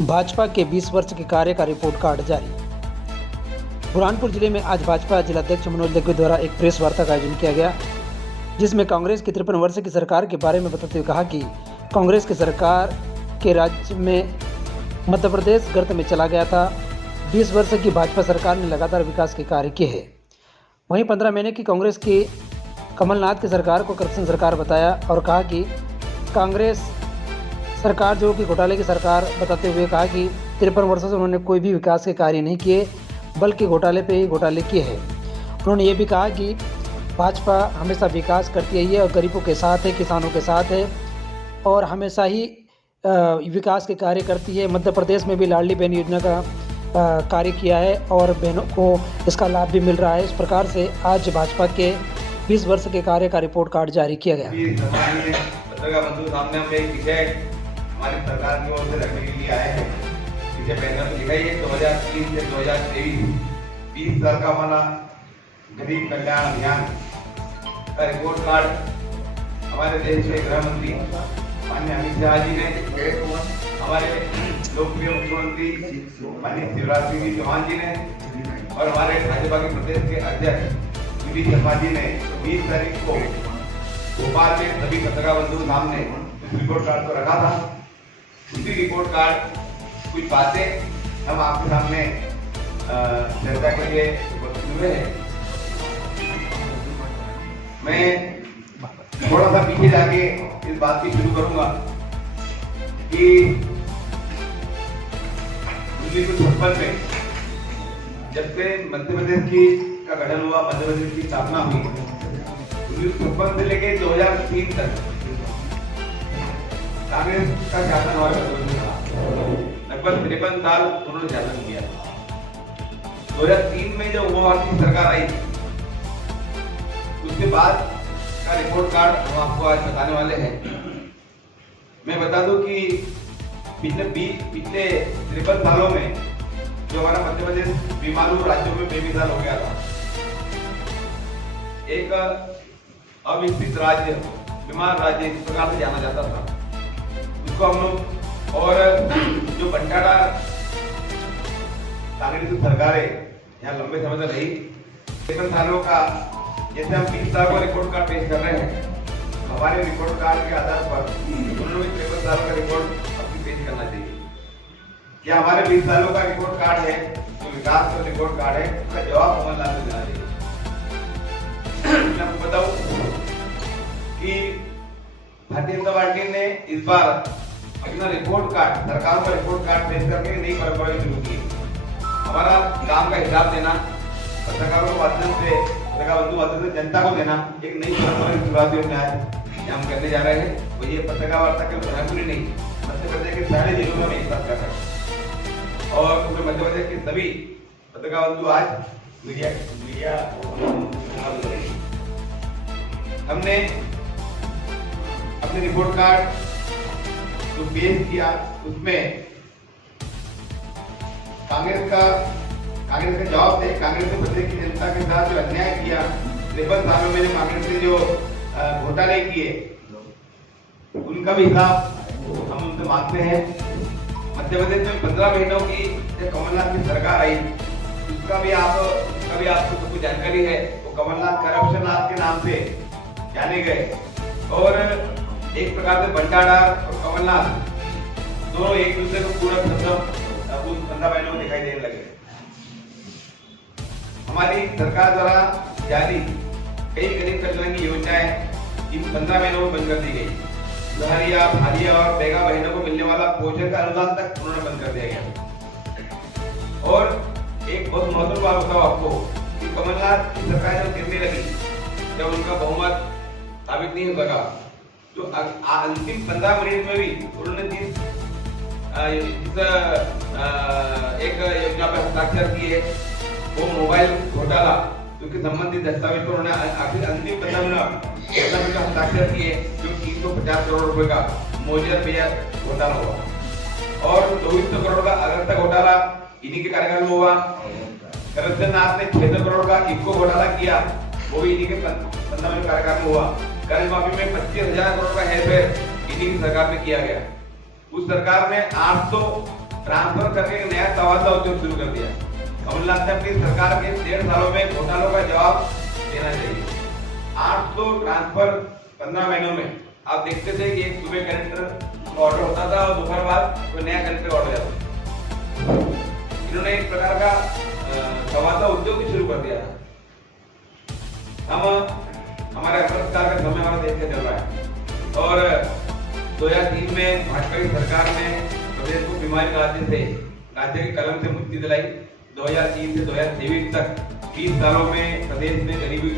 भाजपा के 20 वर्ष के कार्य का रिपोर्ट कार्ड जारी। बुरहानपुर जिले में आज भाजपा जिलाध्यक्ष मनोज दग्गे द्वारा एक प्रेस वार्ता का आयोजन किया गया, जिसमें कांग्रेस की 53 वर्ष की सरकार के बारे में बताते हुए कहा कि कांग्रेस की सरकार के राज्य में मध्य प्रदेश गर्त में चला गया था। 20 वर्ष की भाजपा सरकार ने लगातार विकास के कार्य किए हैं। वहीं 15 महीने की कांग्रेस की कमलनाथ की सरकार को करप्शन सरकार बताया और कहा कि कांग्रेस सरकार जो कि घोटाले की सरकार बताते हुए कहा कि 53 वर्षों से उन्होंने कोई भी विकास के कार्य नहीं किए, बल्कि घोटाले पे ही घोटाले किए हैं। उन्होंने ये भी कहा कि भाजपा हमेशा विकास करती है और गरीबों के साथ है, किसानों के साथ है और हमेशा ही विकास के कार्य करती है। मध्य प्रदेश में भी लाडली बहन योजना का कार्य किया है और बहनों को इसका लाभ भी मिल रहा है। इस प्रकार से आज भाजपा के 20 वर्ष के कार्य का रिपोर्ट कार्ड जारी किया गया। हमारी सरकार की ओर से रखने के लिए आए हैं। इसे बैनर में लिखा है 2003 से 2023 20 साल का हमारा गरीब कल्याण अभियान का रिपोर्ट कार्ड हमारे देश के गृह मंत्री माननीय अमित शाह जी ने, हमारे लोकप्रिय मुख्यमंत्री माननीय शिवराज सिंह चौहान जी ने और हमारे भाजपा के प्रदेश के अध्यक्ष वीडी शर्मा जी ने 20 तारीख को भोपाल में सभी पत्रकार बंधु सामने रिपोर्ट कार्ड को रखा था। उसी रिपोर्ट कार्ड कुछ बातें हम आपके सामने चर्चा के लिए हुए हैं। मैं थोड़ा सा पीछे जाके इस बात की शुरू करूंगा कि 1956 में जब से मध्य प्रदेश का गठन हुआ, मध्य प्रदेश की स्थापना हुई, 1956 से लेके 2003 तक कांग्रेस का शासन हमारे लगभग 53 साल उन्होंने शासन किया। 2003 में जब उमा भारती सरकार आई, उसके बाद का रिपोर्ट कार्ड हम आपको आज बताने वाले हैं। मैं बता दूं कि पिछले 53 सालों में जो हमारा मध्य प्रदेश बीमारू राज्यों में बेमिसाल हो गया था, एक अविकसित राज्य, बीमार राज्य इस प्रकार से जाना जाता था, उसको हम लोग और जो बंटारा कांग्रेस की सरकारें यहाँ लंबे समय तक रही, 53 सालों का जैसे हम 20 साल का रिपोर्ट कार्ड पेश कर रहे हैं, हमारे रिपोर्ट कार्ड के आधार पर उन्होंने भी 53 साल का रिपोर्ट अपनी पेश करना चाहिए। क्या हमारे 20 सालों का रिपोर्ट कार्ड है, जो विकास का रिपोर्ट कार्ड है, उसका जवाब कमलनाथ से देना चाहिए। मैं आपको बताऊं कि भारतीय जनता पार्टी ने इस बार अपना रिपोर्ट कार्ड, सरकार का रिपोर्ट कार्ड पेश करके नई परंपरा शुरू की। हमारा काम का हिसाब देना, पत्रकारों के माध्यम से, पत्रकार बंधु माध्यम से जनता को देना, एक नई परंपरा की शुरुआत हम करने जा रहे हैं। वो ये पत्रकार वार्ता केवल बुरहानपुर नहीं, मध्य प्रदेश के सारे जिलों में एक साथ कर रहे हैं और पूरे मध्य प्रदेश के सभी पत्रकार बंधु आज मीडिया हमने अपने रिपोर्ट कार्ड जो पेश किया, उसमें कांग्रेस का जवाब थे। कांग्रेस ने प्रदेश की जनता के साथ जो अन्याय किया, 53 सालों में कांग्रेस ने जो घोटाले किए, उनका भी हिसाब हम उनसे मांगते हैं। मध्य प्रदेश में 15 महीनों की जब कमलनाथ की सरकार आई, उसका भी आपको कुछ जानकारी है। वो कमलनाथ करप्शन नाथ के नाम से जाने गए और एक प्रकार से बंटारा और कमलनाथ दोनों एक दूसरे को पूरा उस 15 महीनों में दिखाई देने लगे। हमारी सरकार द्वारा जारी कई गरीब कल्याण की योजनाएं इन 15 महीनों में बंद कर दी गई। लहरिया, भालिया और बेगा बहनों को मिलने वाला पोषण का अनुदान तक उन्होंने बंद कर दिया गया। और एक बहुत महत्वपूर्ण बात बताऊं आपको कि कमलनाथ की सरकार जब गिरने लगी, जब उनका बहुमत साबित नहीं हो सका, तो अंतिम 15 मिनट में भी उन्होंने एक योजना पर हस्ताक्षर किए, वो मोबाइल घोटाला, क्योंकि संबंधित दस्तावेज पर उन्होंने आखिर अंतिम 15 मिनट का हस्ताक्षर किए, जो 350 करोड़ रुपए का मोजर पेयर घोटाला हुआ और 2400 करोड़ का अगस्ता घोटाला इन्हीं के कार्यकाल में हुआ। करप्शन नाथ ने 600 करोड़ का इको घोटाला किया, वो भी इन्हीं के 15 मिनट कार्यकाल में हुआ। कर्ज माफी में 25,000 करोड़ का हेरफेर इन्हीं की सरकार में किया गया। उस सरकार ने 800 ट्रांसफर करके एक नया तबादला उद्योग शुरू कर दिया। कमलनाथ ने अपनी सरकार के 1.5 सालों में घोटालों का जवाब देना चाहिए। 800 ट्रांसफर 15 महीनों में। आप देखते थे कि एक सुबह कलेक्टर ऑर्डर होता था और दोपहर बाद कोई नया कलेक्टर ऑर्डर जाता। इन्होंने एक प्रकार का तबादला उद्योग भी शुरू कर दिया था। हमारे अमृत काल का समय हमारा देश में चल रहा है और 2003 में भाजपा की सरकार ने प्रदेश को बीमारी राज्य के कलम से मुक्ति दिलाई। 2003 से 2023 तक 20 सालों में प्रदेश में गरीबी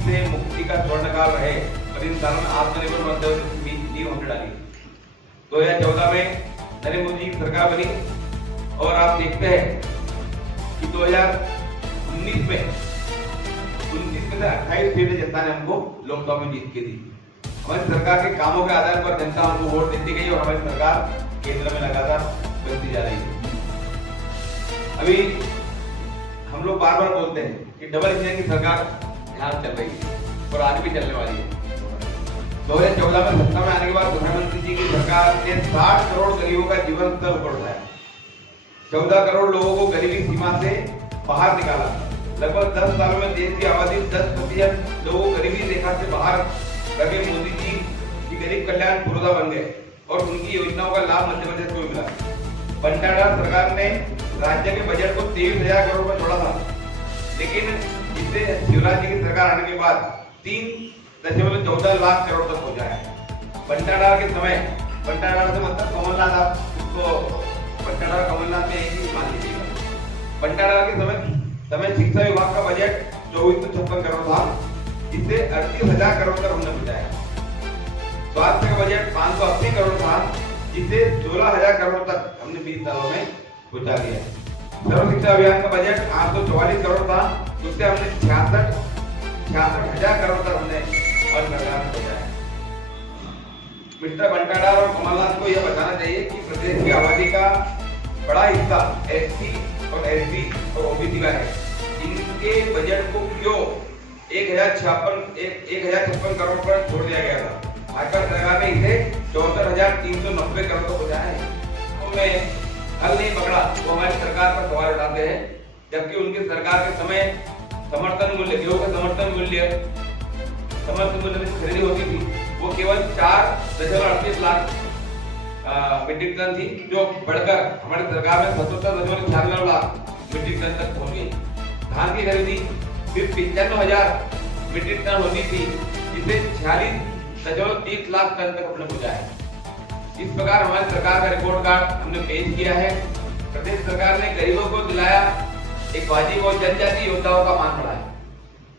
से मुक्ति का स्वर्णकाल रहे और इन सालों में आत्मनिर्भर बनते की नींव हमने डाली। 2014 में नरेंद्र मोदी की सरकार बनी और आप देखते हैं कि 2019 में 28 सीटें जनता ने हमको लोकसभा में जीत के दी। हमारी सरकार के कामों के आधार पर जनता हमको वोट देती गई और हमारी सरकार केंद्र में लगातार बनती जा रही है। अभी हम लोग बार बार बोलते हैं कि डबल इंजन की सरकार यहाँ चल रही है और आज भी चलने वाली है। 2014 में सत्ता में आने के बाद प्रधानमंत्री जी की सरकार ने 60 करोड़ गरीबों का जीवन स्तर ऊपर उठाया। 14 करोड़ लोगों को गरीबी सीमा से बाहर निकाला। लगभग 10 सालों में देश की आबादी 10% लोगों को गरीबी रेखा से बाहर करके मोदी जी की गरीब कल्याण पुरोधा बन गए और उनकी योजनाओं का लाभ मध्य प्रदेश को मिला। बंटारार सरकार ने राज्य के बजट को 23,000 करोड़ पर छोड़ा था, लेकिन इससे शिवराज जी की सरकार आने के बाद 3.14 लाख करोड़ तक पहुंचा है। बंटारार के समय, बंटारार से मतलब कमलनाथ, आप उसको बंटारार कमलनाथ में एक ही मान लीजिएगा। बंटारार के समय शिक्षा विभाग का बजट 2456 करोड़ था, जिससे 38,000 करोड़ तक हमने पहुंचाया। स्वास्थ्य का बजट 580 करोड़ था, जिससे 16,000 करोड़ तक हमने 20 सालों में पहुंचा दिया। सर्व शिक्षा अभियान का बजट 844 करोड़ था, उससे हमने 66,000 करोड़ तक हमने और सरकार में पहुंचाया। मिस्टर बंटारार और कमलनाथ को यह बताना चाहिए कि प्रदेश की आबादी का बड़ा हिस्सा एससी और एसटी और ओबीसी का है। इनके बजट को क्यों 1,056 करोड़ पर छोड़ दिया गया था? भाजपा सरकार ने इसे 74,390 करोड़ को पहुंचाया है। उन्हें हल नहीं पकड़ा, वो हमारी सरकार पर सवाल उठाते हैं, जबकि उनकी सरकार के समय समर्थन मूल्य, गेहूं का समर्थन मूल्य में खरीदी होती थी, वो केवल 4.38 लाख मीट्रिक टन थी, जो बढ़कर हमारी सरकार में 77.96 लाख मीट्रिक टन तक पहुंच गई। धान की खरीदी सिर्फ 95,000 मीट्रिक टन होती थी, जिसे 46.30 लाख टन तक हमने पहुंचाया। इस प्रकार हमारी सरकार का रिपोर्ट कार्ड हमने पेश किया है। प्रदेश सरकार ने गरीबों को दिलाया एक वाजिब और जनजातीय योद्धाओं का मान बढ़ाया।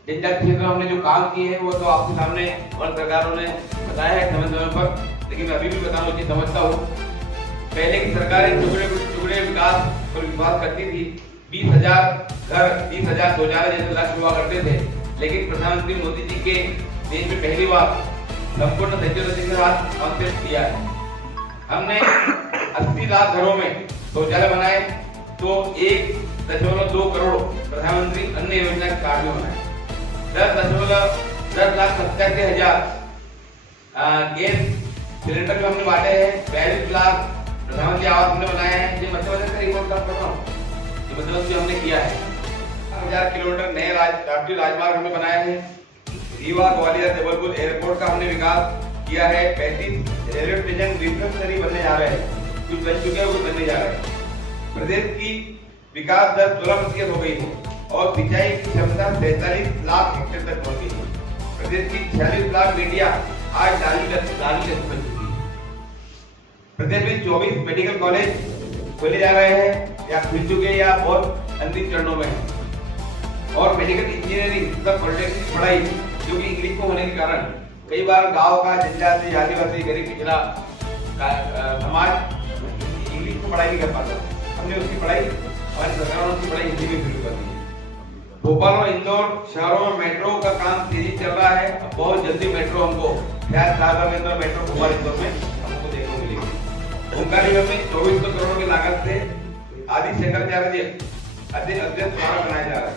जनजातीय क्षेत्र में हमने जो काम किए हैं वो तो आपके सामने हमारी सरकारों ने बताया है समय पर, लेकिन अभी भी बताना उचित समझता हूँ। पहले की सरकारें टुकड़े विकास पर विश्वास करती थी। 20,000 घर, 20,000 शौचालय जैसे लक्ष्य हुआ करते थे, लेकिन प्रधानमंत्री मोदी जी के देश में पहली बार संपूर्ण सेक्युलरिज्म के साथ कॉन्सेप्ट किया है। हमने 80 लाख घरों में शौचालय बनाए, तो 1.2 करोड़ प्रधानमंत्री अन्न योजना के कार्ड भी बनाए। 10,87,000 गैस सिलेंडर भी हमने बांटे हैं। 42 लाख प्रधानमंत्री आवास हमने बनाए हैं। ये मध्य प्रदेश का रिपोर्ट कार्ड पढ़ रहा हूँ, ये मतलब जो हमने किया है। 1000 किलोमीटर नए राष्ट्रीय राजमार्ग हमने बनाए हैं। रीवा, ग्वालियर, जबलपुर एयरपोर्ट का हमने विकास किया है। 35 रेलवे स्टेशन रिफ्रेशनरी बनने जा रहे हैं, कुछ बन चुके हैं, कुछ बनने जा रहे हैं। प्रदेश की विकास दर 16% हो गई है और सिंचाई की क्षमता 43 लाख हेक्टेयर तक पहुंच गई है। प्रदेश की 46 लाख बेटियां आज डाली बन चुकी है। प्रदेश में 24 मेडिकल कॉलेज खोले जा रहे हैं या खुल चुके या बहुत अंतिम चरणों में है। और मेडिकल इंजीनियरिंग तक पॉलिटेक्निक की पढ़ाई, जो कि इंग्लिश को होने के कारण कई बार गांव का जनजाति, आदिवासी, गरीब पिछड़ा समाज इंग्लिश को पढ़ाई नहीं कर पाता। हमने उसकी पढ़ाई, हमारी सरकार ने उसकी पढ़ाई हिंदी में शुरू कर दी। भोपाल और इंदौर शहरों में मेट्रो का काम तेजी चल रहा है। अब बहुत जल्दी मेट्रो हमको शायद 4 साल के अंदर मेट्रो भोपाल इंदौर में हमको देखने को मिलेगी। ओंकारेश्वर में 2400 करोड़ की लागत से आदि शंकराचार्य अध्यक्ष द्वारा बनाया जा रहा है,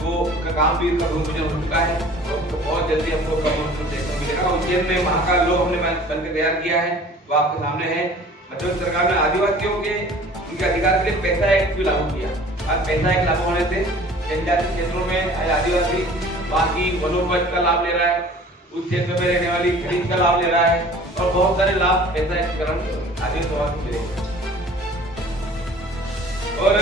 वो का काम भी इसका भूमि हो चुका है और बहुत जल्दी हमको देखने को मिलेगा। उज्जैन में महाकाल लोक हमने बनकर तैयार किया है, वो आपके सामने है। मध्य प्रदेश सरकार ने आदिवासियों के उनके अधिकार के लिए पैसा एक्ट भी लागू किया। आज पैसा एक्ट लागू होने से जनजातीय क्षेत्रों में आदिवासी वहाँ की वनोपज का लाभ ले रहा है, उस क्षेत्र में रहने वाली खरीद का लाभ ले रहा है और बहुत सारे लाभ पैसा एक्ट के कारण आदिवासी समाज को मिलेंगे। और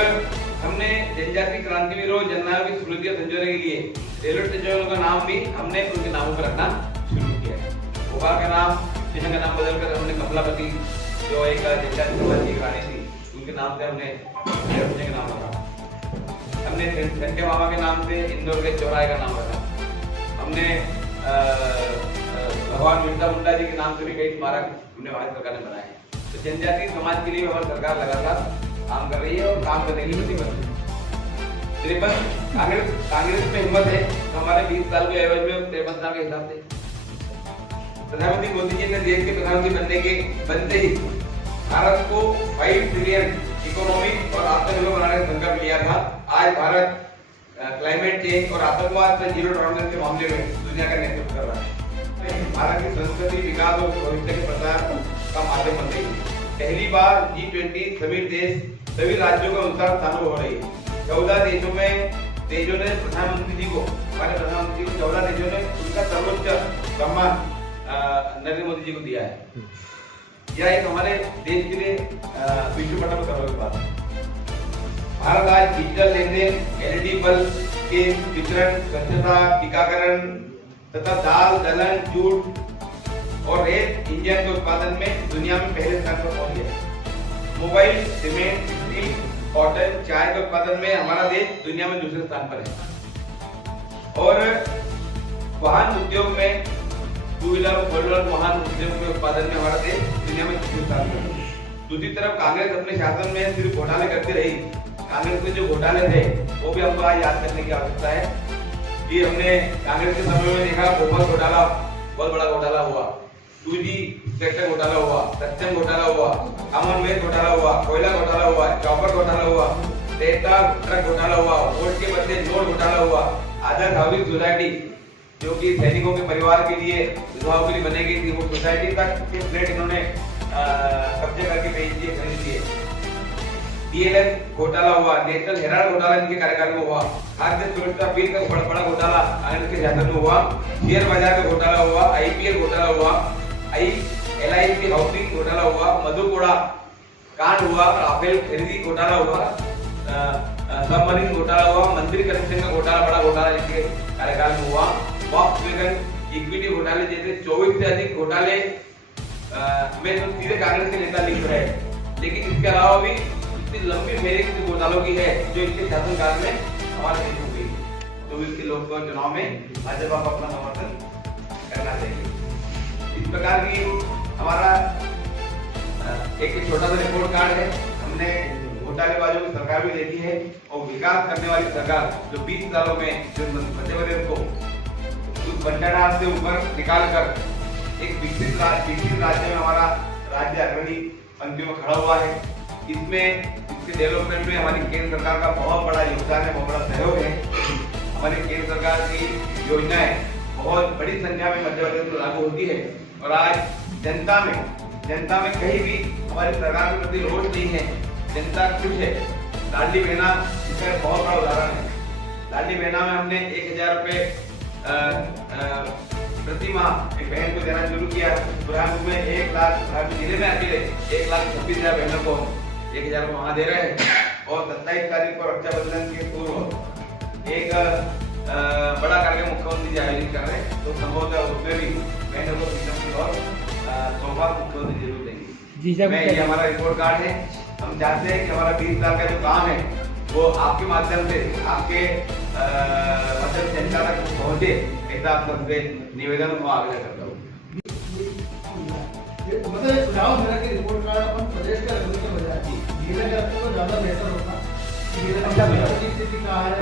हमने जनजातीय क्रांतिवीरों जननायकों की स्मृतियां संजोने के लिए रेलवे स्टेशनों का नाम भी हमने उनके नामों पर रखना शुरू किया है। भोपाल का नाम स्टेशन का नाम बदलकर हमने कमलापति जो एक जनजातीय समाज की रानी थी उनके नाम से हमने स्टेशन का नाम रखा। हमने घंटे मामा के नाम से इंदौर के चौराहे का नाम रखा। हमने भगवान बिरसा मुंडा जी के नाम से भी कई स्मारक हमने भारत सरकार ने बनाए। तो जनजातीय समाज के लिए हमारी सरकार लगातार काम कर रही है और काम करने की प्रतिबद्ध है। कांग्रेस में हिम्मत है तो हमारे 20 साल के एवज में 53 साल के हिसाब से प्रधानमंत्री मोदी जी ने देश के प्रधानमंत्री बनते ही भारत को 5 ट्रिलियन इकोनॉमिक और आत्मनिर्भर बनाने का संकल्प लिया था। आज भारत क्लाइमेट चेंज और आतंकवाद पर जीरो टॉलरेंस के मामले में दुनिया का नेतृत्व कर रहा है। भारत की संस्कृति विकास और भविष्य के प्रसार का माध्यम बन रही है। पहली बार G20 सभी राज्यों के अनुसार शामिल हो रही है। 14 देशों ने प्रधानमंत्री जी को 14 देशों ने उनका सर्वोच्च सम्मान नरेंद्र मोदी जी को दिया है। यह एक हमारे देश के लिए विश्व पटल पर गर्व की बात है। भारत आज डिजिटल लेनदेन, LED बल्ब के वितरण, स्वच्छता, टीकाकरण तथा दाल, दलहन, जूट और रेत इंजन के उत्पादन में दुनिया में पहले स्थान पर पहुंच गया। मोबाइल, सीमेंट, स्टील, कॉटन, चाय के उत्पादन में हमारा देश दुनिया में दूसरे स्थान पर है। और वाहन उद्योग में 2 व्हीलर, 4 व्हीलर वाहन उद्योग के उत्पादन में हमारा देश दुनिया में तीसरे स्थान पर है। दूसरी तरफ कांग्रेस अपने शासन में सिर्फ घोटाले करती रही। कांग्रेस के जो घोटाले थे वो भी हमको आज याद करने की आवश्यकता है कि हमने कांग्रेस के समय में देखा भोपाल घोटाला बहुत बड़ा घोटाला हुआ, 2G सेक्टर घोटाला हुआ, सत्यम घोटाला हुआ, कॉमनवेल्थ घोटाला हुआ, कोयला घोटाला हुआ, चॉपर घोटाला हुआ, डेटा ट्रक घोटाला हुआ, वोट के बदले नोट घोटाला हुआ, आजाद हाउसिंग सोसाइटी जो कि सैनिकों के परिवार के लिए विधवाओं के लिए बनाई गई थी, वो सोसाइटी तक के फ्लैट इन्होंने कब्जे करके बेच दिए, खरीद दिए। DLS घोटाला हुआ, नेशनल हेराल्ड घोटाला इनके कार्यकाल में हुआ, खाद्य सुरक्षा बिल का बड़ा घोटाला इनके शासन में हुआ, शेयर बाजार का घोटाला हुआ, IPL घोटाला हुआ, LIC हाउसिंग घोटाला हुआ, मधुकोड़ा कांड हुआ, राफेल खरीदी घोटाला हुआ, सबमरीन घोटाला हुआ, मंत्री करप्शन का घोटाला बड़ा घोटाला इनके कार्यकाल में हुआ, वॉक्सवैगन इक्विटी घोटाले जैसे 24 से अधिक घोटाले में तो सीधे कांग्रेस के नेता लिख रहे हैं। लेकिन इसके अलावा भी इतनी लंबी फेरी किसी घोटालों की है जो इसके शासनकाल में हमारे देश में हुई। तो इसके लोकसभा चुनाव में भाजपा को अपना समर्थन करना चाहिए। इस प्रकार की हमारा एक छोटा सा रिपोर्ट कार्ड है। हमने घोटालेबाजों की सरकार भी देखी है और विकास करने वाली सरकार जो 20 सालों में मध्य प्रदेश को उस बंटनाट से ऊपर निकाल कर एक विकसित राज्य में हमारा राज्य अग्रणी पंक्तियों में खड़ा हुआ है। इसमें इसके डेवलपमेंट में हमारी केंद्र सरकार का बहुत बड़ा योगदान है, बहुत बड़ा सहयोग है। हमारी केंद्र सरकार की योजनाएं बहुत बड़ी संख्या में मध्य प्रदेश में लागू होती है और आज जनता में कहीं भी हमारी सरकार के प्रति रोष नहीं है, जनता खुश है। लाडली बहना इसका एक बहुत बड़ा उदाहरण है। लाडली बहना में हमने 1000 रुपए प्रति माह एक बहन को देना शुरू किया। बुरहानपुर में 1 लाख जिले में अकेले 1,26,000 बहनों को 1,000 रुपए वहाँ दे रहे हैं। और 27 तारीख को रक्षाबंधन के पूर्व एक बड़ा कार्यक्रम मुख्यमंत्री जी आयोजित कर रहे हैं। तो संभवतः उसमें भी बहनों को और तोहफा मुख्यमंत्री जरूर देंगे। ये हमारा रिपोर्ट कार्ड है। हम चाहते हैं कि हमारा 20 साल का जो काम है वो आपके माध्यम से आपके मतलब जनता तक पहुंचे, ऐसा आप सबसे निवेदन को आग्रह करता हूँ। मतलब चुनाव मेरा की रिपोर्ट कार्ड अपन प्रदेश का रखने के बजाय जिले का रखने को ज्यादा बेहतर होता।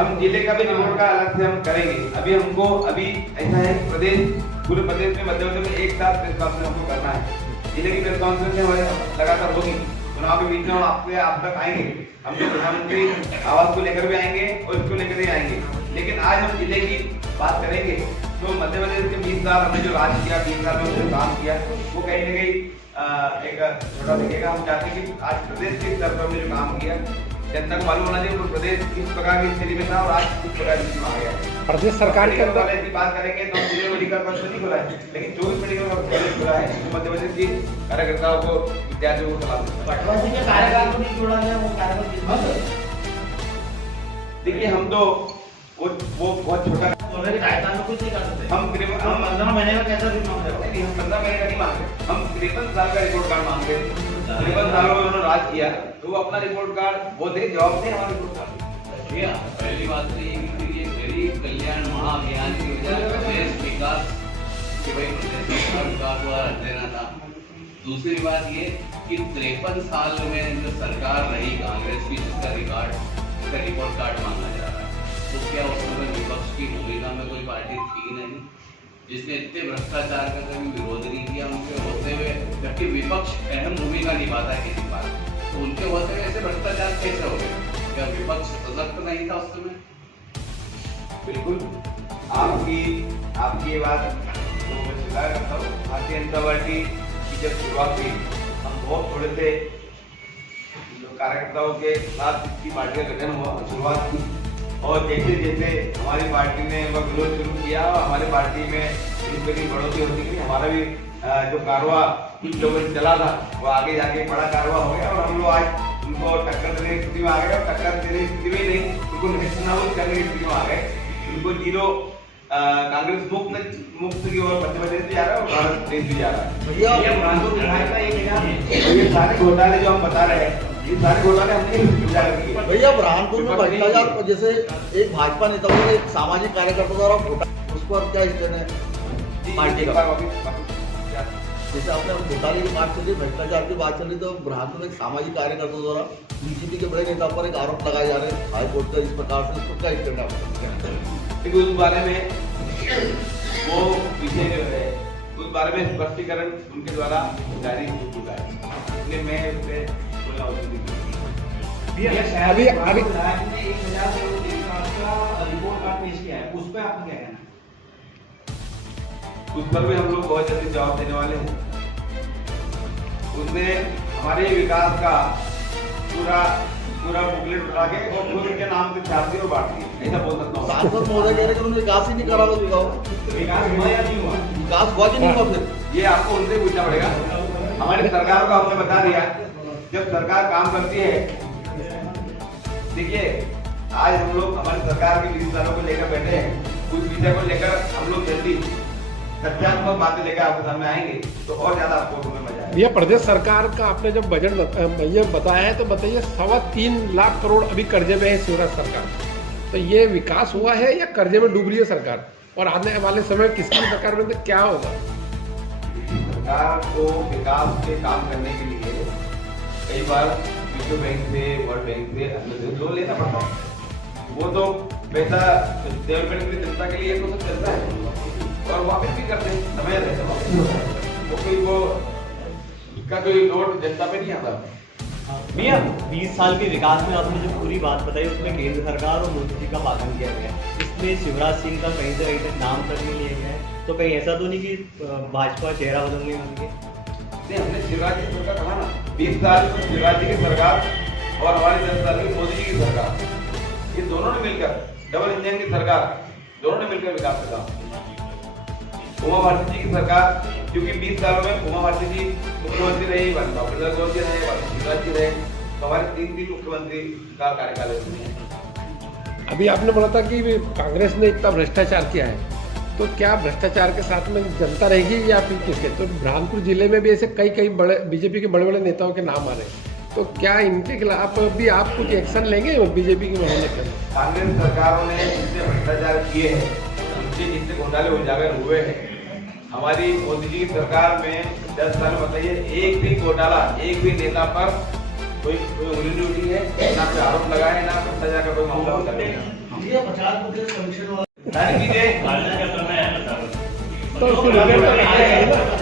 हम जिले का भी रिपोर्ट का अलग से हम करेंगे। अभी ऐसा है प्रदेश पूरे प्रदेश में मध्य प्रदेश में एक साथ प्रेस कॉन्फ्रेंस हमको करना है। जिले की प्रेस कॉन्फ्रेंस हमारे लगातार होगी। चुनाव के बीच में हम आप तक आएंगे। हम जो प्रधानमंत्री आवास को लेकर भी आएंगे और इसको लेकर भी आएंगे। लेकिन आज हम जिले की बात करेंगे तो मध्य प्रदेश के 20 साल हमने जो राज किया, 20 साल में जो काम किया वो कहीं न कहीं एक छोटा दिखेगा। हम चाहते हैं कि आज प्रदेश के स्तर पर हमने जो काम किया जनता को मालूम होना चाहिए कि प्रदेश किस प्रकार की स्थिति में था और आज किस प्रकार की स्थिति में आ गया है। प्रदेश सरकार के अंदर वाले की बात करेंगे तो जिले मेडिकल कॉलेज नहीं खुला है, लेकिन 24 मेडिकल कॉलेज खुला है जो मध्य प्रदेश की कार्यकर्ताओं को विद्यार्थियों को सलाह देता है। पटवासी के कार्यकाल को नहीं जोड़ा गया, वो कार्यकाल किस बात है? देखिए हम तो वो बहुत छोटा ऑलरेडी कार्यकाल में कुछ नहीं कर सकते। हम 15 महीने का कैसा भी मांग रहे हो? नहीं, हम 15 महीने का नहीं मांग रहे, हम 53 साल का रिपोर्ट कार्ड मांग रहे हैं। 53 सालों में उन्होंने राज किया तो वो अपना रिपोर्ट कार्ड वो दे, जवाब दे हमारा रिपोर्ट कार्ड। पहली बात तो ये कि ये गरीब कल्याण महाअभियान की वजह से प्रदेश विकास कि भाई प्रदेश का विकास हुआ देना था। दूसरी बात ये कि 53 साल में जो सरकार रही कांग्रेस की, जिसका रिपोर्ट कार्ड मांगा जा रहा है, तो क्या उस समय विपक्ष की भूमिका में कोई पार्टी थी नहीं जिसने इतने भ्रष्टाचार का कभी विरोध नहीं किया उनके होते हुए, जबकि विपक्ष अहम भूमिका निभाता है किसी बात, तो उनके होते हुए ऐसे भ्रष्टाचार कैसे हो गए? क्या विपक्ष सशक्त नहीं था उस समय? बिल्कुल आपकी ये बात तो मैं स्वीकार करता हूँ। भारतीय जनता पार्टी की जब शुरुआत हुई हम बहुत थोड़े थे, कार्यकर्ताओं के साथ इसकी पार्टी का गठन हुआ, शुरुआत की, और जैसे जैसे हमारी पार्टी ने वह विरोध शुरू किया और हमारी पार्टी में इस बड़ी बढ़ोतरी होती गई, हमारा भी जो कारवा कुछ लोगों से चला था वो आगे जाके बड़ा कारवा हो गया और हम लोग आज उनको टक्कर देने की स्थिति में आ गए और टक्कर देने की स्थिति में नहीं, उनको नेस्तनाबूद करने की स्थिति में आ गए। उनको जीरो कांग्रेस मुक्त की ओर मध्य प्रदेश भी जा रहा है और भारत देश भी जा रहा है। भैया बुरहानपुर विधायक का ये सारे घोटाले जो हम बता रहे हैं, ये सारे घोटाले हमने उजागर किए। भैया बुरहानपुर में भ्रष्टाचार जैसे एक भाजपा नेता को एक सामाजिक कार्यकर्ता द्वारा घोटाला, उस पर क्या स्टैंड है पार्टी का? जैसे आपने घोटाले की बात चली, भ्रष्टाचार की बात चली, तो बुरहानपुर में एक सामाजिक कार्यकर्ता द्वारा बीजेपी के बड़े नेता पर एक आरोप लगाए जा रहे हैं हाई कोर्ट का, इस प्रकार से उसको क्या स्टैंड है? उस बारे में वो विषय जो है उस बारे में स्पष्टीकरण उनके द्वारा जारी हो चुका है, इसलिए मैं उस पर बोलना अभी विधायक ने 1000 करोड़ का रिपोर्ट कार्ड पेश किया है, उस पर आपका क्या कहना है? उस पर भी हम लोग बहुत जल्दी जवाब देने वाले हैं। उसने हमारे विकास का पूरा बुकलेट उठा के और खुद के नाम से छाप दी और बांट दी, ऐसा बोल सकता हूँ। सांसद महोदय कह रहे हैं कि उन्होंने विकास ही नहीं करा, तो विकास हुआ या नहीं हुआ? विकास हुआ कि नहीं हुआ? फिर ये आपको उनसे पूछना पड़ेगा। हमारी सरकार को हमने बता दिया, जब सरकार काम करती है, देखिए आज हम लोग हमारी सरकार के 20 सालों को लेकर बैठे हैं, उस विषय को लेकर हम लोग जल्दी सत्यात्मक बातें लेकर आपके सामने आएंगे तो और ज्यादा आपको सुनने में मजा आएगा। भैया प्रदेश सरकार का आपने जब बजट ये बताया है तो बताइए 3.25 लाख करोड़ अभी कर्जे में है शिवराज सरकार, तो ये विकास हुआ है या कर्जे में डूब रही है सरकार? और आने वाले समय किसकी सरकार में तो क्या होगा? सरकार को विकास के काम करने के लिए कई बार विश्व बैंक से, वर्ल्ड बैंक से, अन्य से लोन लेना पड़ता है। वो तो पैसा डेवलपमेंट की जनता के लिए तो सब चलता है और वापस भी करते हैं, समय रहता है, वो कोई वो उसका कोई लोड जनता पे नहीं आता। भैया 20 साल के विकास में आपने जो पूरी बात बताई उसमें केंद्र सरकार और मोदी जी का वादन किया गया, इसमें शिवराज सिंह का कहीं से कहीं तक नाम तक नहीं लिया गया है, तो कहीं ऐसा तो नहीं कि भाजपा चेहरा बदलने वाली है? हमने शिवराज जी सरकार कहा ना, 20 साल शिवराज जी की सरकार और हमारे 10 साल की मोदी जी की सरकार, ये दोनों ने मिलकर, डबल इंजन की सरकार, दोनों ने मिलकर विकास का काम। उमा भारती जी की सरकार, क्योंकि 20 सालों में उमा भारती जी मुख्यमंत्री रही, डॉक्टर गोविंद जी रहे, शिवराज जी रहे, तो हमारे 3 मुख्यमंत्री का कार्यकाल है। अभी आपने बोला था कि कांग्रेस ने इतना भ्रष्टाचार किया है, तो क्या भ्रष्टाचार के साथ में जनता रहेगी या फिर किसके? तो बुरहानपुर जिले में भी ऐसे कई बड़े बीजेपी के बड़े नेताओं के नाम आ रहे हैं, तो क्या इनके खिलाफ भी आप कुछ एक्शन लेंगे बीजेपी की महीने के? कांग्रेस सरकारों ने जितने भ्रष्टाचार किए हैं, उनके जितने घोटाले उजागर हुए हैं, हमारी मोदी जी की सरकार में 10 साल बताइए एक भी घोटाला, एक भी नेता पर कोई उंगली नहीं उठी है, ना कोई आरोप लगा है, ना भ्रष्टाचार का कोई मामला होता है। ये 50% कमीशन वाला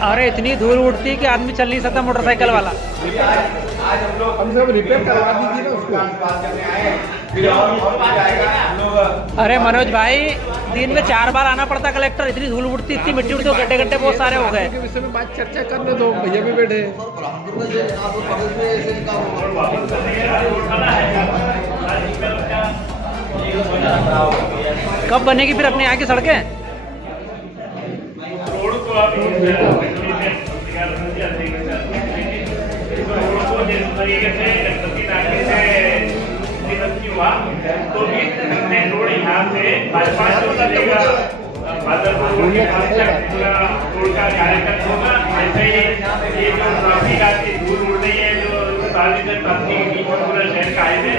अरे इतनी धूल उड़ती है कि आदमी चल नहीं सकता मोटरसाइकिल वाला। आज हम लोग हम सब रिपेयर करवा दीजिए ना उसको। बात करने आए हैं फिर और भी आएगा हम लोग। अरे मनोज भाई, दिन में 4 बार आना पड़ता कलेक्टर, इतनी धूल उड़ती, इतनी मिट्टी उड़ती, गड्ढे गड्ढे बहुत सारे हो गए। के विषय में बात चर्चा करने दो, भैया भी बैठे हैं। सर बुरहानपुर में जो विकास हो प्रदेश में ऐसे विकास होगा। कब बनेगी फिर अपने यहाँ की सड़कें? रोड को आप जिस तरीके से गणपति नाके से हुआ तो भी रोड यहाँ से बाईपास से चलेगा, भागलपुर के पास तक पूरा रोड का कार्यक्रम होगा। ऐसे ही ये जो ट्रैफिक आती धूल उड़ रही है, जो सार्वजनिक ट्रैफिक की पूरा शहर का हाईवे,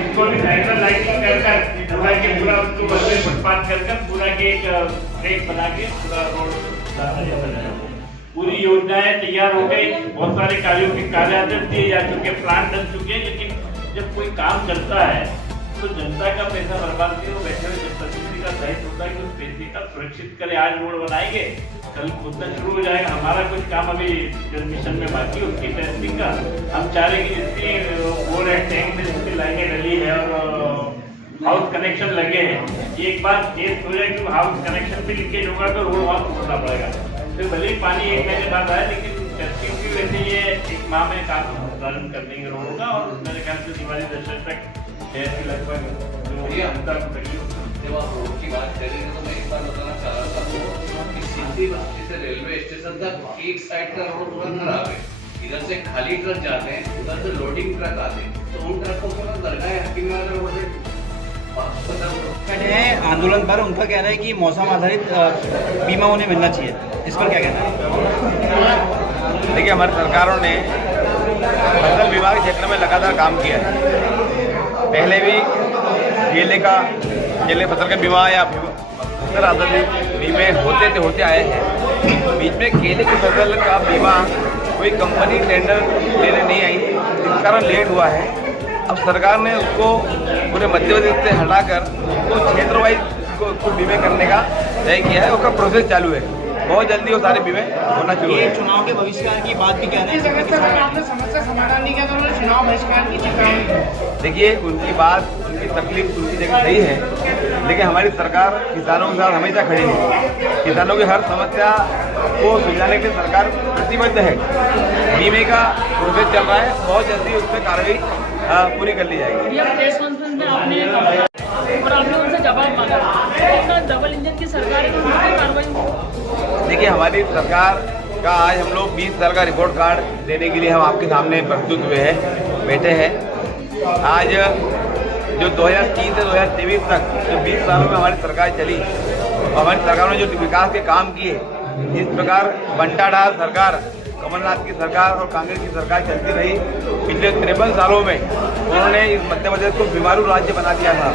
इसको भी सेंट्रल लाइटिंग कर पूरा के पूरा उसको बदले फुटपाथ कर पूरा के एक ट्रैक बना के पूरा रोड पूरी योजनाएं तैयार हो गई। बहुत सारे कार्यों के कार्यान्वयन दिए जा चुके, प्लान बन चुके हैं। लेकिन जब कोई काम चलता है तो जनता का पैसा बर्बाद नहीं हो, वैसे जनप्रतिनिधि का दायित्व होता है कि उस पैसे का सुरक्षित करे। आज रोड बनाएंगे, कल खुदना शुरू हो जाएगा। हमारा कुछ काम अभी जल मिशन में बाकी है, उसकी टेस्टिंग का हम चाह रहे कि जितनी बोर एंड टैंक में जितनी लाइनें डली है और हाउस कनेक्शन लगे हैं, एक बात केस हो जाए कि हाउस कनेक्शन भी लीकेज होगा तो रोड वहाँ खोलना पड़ेगा। तो भले ही पानी 1 महीने बाद आए, लेकिन टेस्टिंग की वजह से ये 1 माह में काम प्रारंभ कर देंगे रोड का। और मेरे ख्याल से दिवाली दशहरे तक शहर की लगभग जो जनता को तकलीफ। जब आप रोड की बात कर रहे हैं तो मैं एक बात बताना चाह रहा था कि सिंधी बस्ती से रेलवे स्टेशन तक एक साइड का रोड पूरा खराब है। इधर से खाली ट्रक जाते हैं, उधर से लोडिंग ट्रक आते हैं, तो उन ट्रकों को दरगाह हकीम रोड आंदोलन पर उनका कहना है कि मौसम आधारित बीमा उन्हें मिलना चाहिए, इस पर क्या कहना है? देखिए, हमारी सरकारों ने फसल बीमा के क्षेत्र में लगातार काम किया है। पहले भी केले फसल का बीमा या फसल आधारित बीमे होते आए हैं। बीच में केले की फसल का बीमा कोई कंपनी टेंडर लेने नहीं आई, इस कारण लेट हुआ है। अब सरकार ने उसको पूरे मध्य प्रदेश से हटाकर उसको क्षेत्र वाइज उसको बीमे करने का तय किया है। उसका प्रोसेस चालू है, बहुत जल्दी वो सारे बीमे होना शुरू ये है। चुनाव के बहिष्कार की बात भी कह रहे हैं। आपने समस्या समाधान नहीं किया तो उन्होंने चुनाव बहिष्कार की चेतावनी। देखिए, उनकी बात, उनकी तकलीफ उनकी जगह सही है, लेकिन हमारी सरकार किसानों के साथ हमेशा खड़ी है। किसानों की हर समस्या को सुलझाने के लिए सरकार प्रतिबद्ध है। बीमे का प्रोसेस चल रहा है, बहुत जल्दी उस पर कार्रवाई पूरी कर ली जाएगी। ये प्रेस कॉन्फ्रेंस में आपने कहा और आपने उनसे जवाब मांगा, डबल इंजन की सरकार है तो उनकी कार्रवाई। देखिए, हमारी सरकार का आज हम लोग 20 साल का रिपोर्ट कार्ड देने के लिए हम आपके सामने प्रस्तुत हुए हैं, बैठे हैं। आज जो 2003 से 2023 तक जो 20 सालों में हमारी सरकार चली और हमारी सरकार ने जो विकास के काम किए, इस प्रकार बंटाढाल सरकार, कमलनाथ की सरकार और कांग्रेस की सरकार चलती रही। पिछले 53 सालों में उन्होंने इस मध्य प्रदेश को बीमारू राज्य बना दिया था।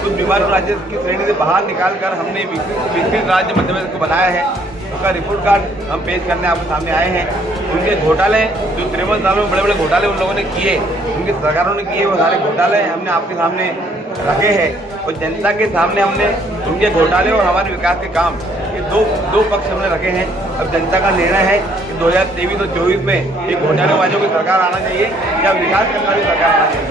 उस बीमारू राज्य की श्रेणी से बाहर निकालकर हमने विकसित राज्य मध्य प्रदेश को बनाया है। उसका रिपोर्ट कार्ड हम पेश करने आपके सामने आए हैं। उनके घोटाले, जो 53 सालों में बड़े बड़े घोटाले उन लोगों ने किए, उनकी सरकारों ने किए, वो सारे घोटाले हमने आपके सामने रखे हैं और जनता के सामने हमने उनके घोटाले और हमारे विकास के काम, ये दो पक्ष हमने रखे हैं। अब जनता का निर्णय है कि 2023 और 24 में एक घोटालेबाजों की सरकार आना चाहिए या विकास करने वाली सरकार आना चाहिए।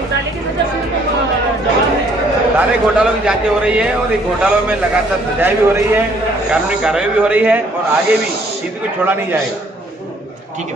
सारे घोटालों की जांचें हो रही है और इन घोटालों में लगातार सजाएं भी हो रही है, कानूनी कार्रवाई भी हो रही है और आगे भी किसी को छोड़ा नहीं जाएगा। ठीक है।